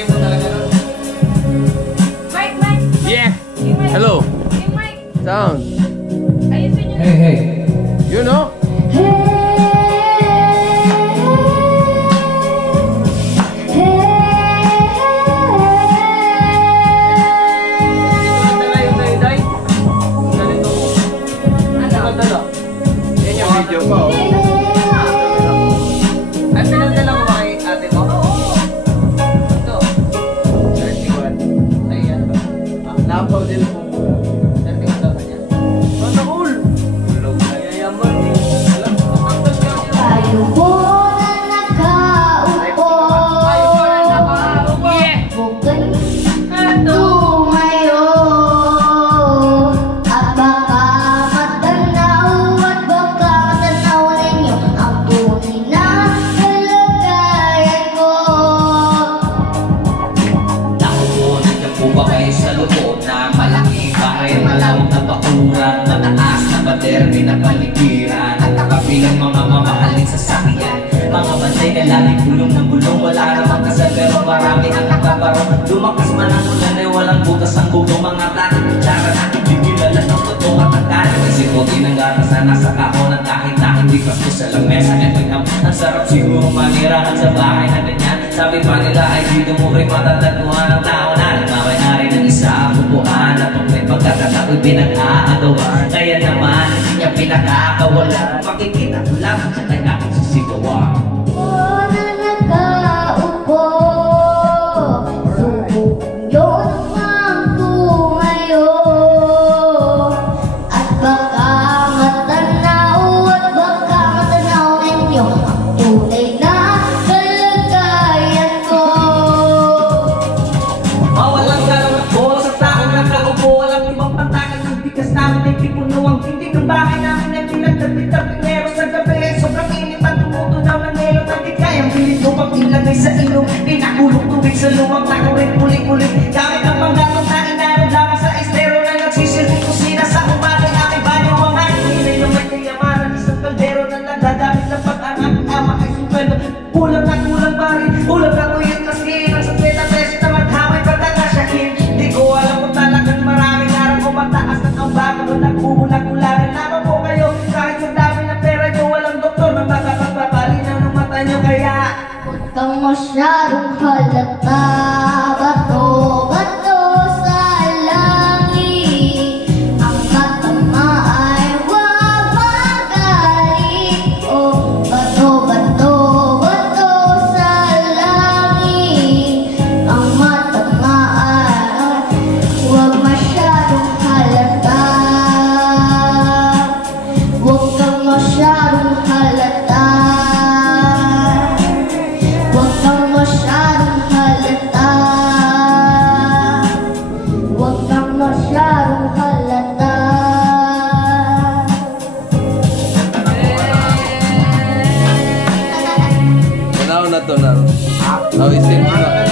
Team mo talaga nun. Mike, Mike! Yeah! Hey, Mike. Hello! Hey, Mike! Sound! Ayusin nyo. Hey, hey! You know? Video ko. Ay, pinagdala ko ba kay ate mo? Ito. 31. Ay, yan ba? Napaw din po. 31 daw kanya. Sana all! Ulog na yayaman. Alam mo, nakakal ka. Tayo po na nakaupo. Tayo po na nakaupo. Bukay tumayo. At baka matanaw at baka matanaw ninyo ang tunay na kalagayan ko. Nakukunin na po ba kayo sa loob na malaking bahay, malawak na bakuran, mataas na padermi na paligiran, at nakapilang mga mamahaling sasakyan, mga bantay na laging bulong ng bulong, wala namang kasal pero marami ang nakabarong. Lumakas man ang ulan ay walang butas ang bubong, mga plato kutsara na hindi kilala ng totoo at ang kaya. Kasi kung ginagatas na nasa kahonan kahit na hindi pasto sa lamesa, ang sarap siguro manirahan sa bahay na ganyan. Sabi pa nila ay dito mo rin matatagpuan ang tao na nagmamay na rin ng isa ang upuan, at pag may pagkakatao'y pinag-aagawan, kaya naman hindi niya pinakakawalan. Makikita ko lang sa kanya kung sisigawan. Po na nakaupo. Subukan ang tumayo. At baka matanaw ninyo ang tunay na kalagayan ko. Mawalang dalawang ko sa taong nakaupo, walang ibang pantakan ng bigas namin ay pipuno ang tindig ng bahay namin ay pinagtapit-tapinero sa gabi. Sobrang init at tumuto daw ng nelo na di kayang pilit upang ilagay sa ilong. Pinakulong tubig sa lumang nakulit ulit-ulit gamit ang panggatong na inanod lamang sa estero na nagsisilbing kusina sa umaga. Aming banyo ang aking hinay ng may kayamanan, isang kaldero na nagdadamit ng pag-angat ama ay sumelo. Kulang na kulang pa rin, ulam na tuyot na sinang sa 30 pesos na maghamay pagkakasyahin. Di ko alam kung talagang maraming araw ko mataas ng ang bago o nagbubulag ularin naman po kayo. Kahit yung dami ng pera nyo, walang doktor na makapagpapalinaw ng mata nyo. Kaya Huwag kang masyadong halata. Bato sa langit. Ang katama ay huwag magaling. Oh, bato sa langit. Ang matama ay huwag masyadong halata. Huwag kang masyadong halata. Huwag kang masyadong halata. Huwag kang masyadong halata. Now na to na. Awisin mo na.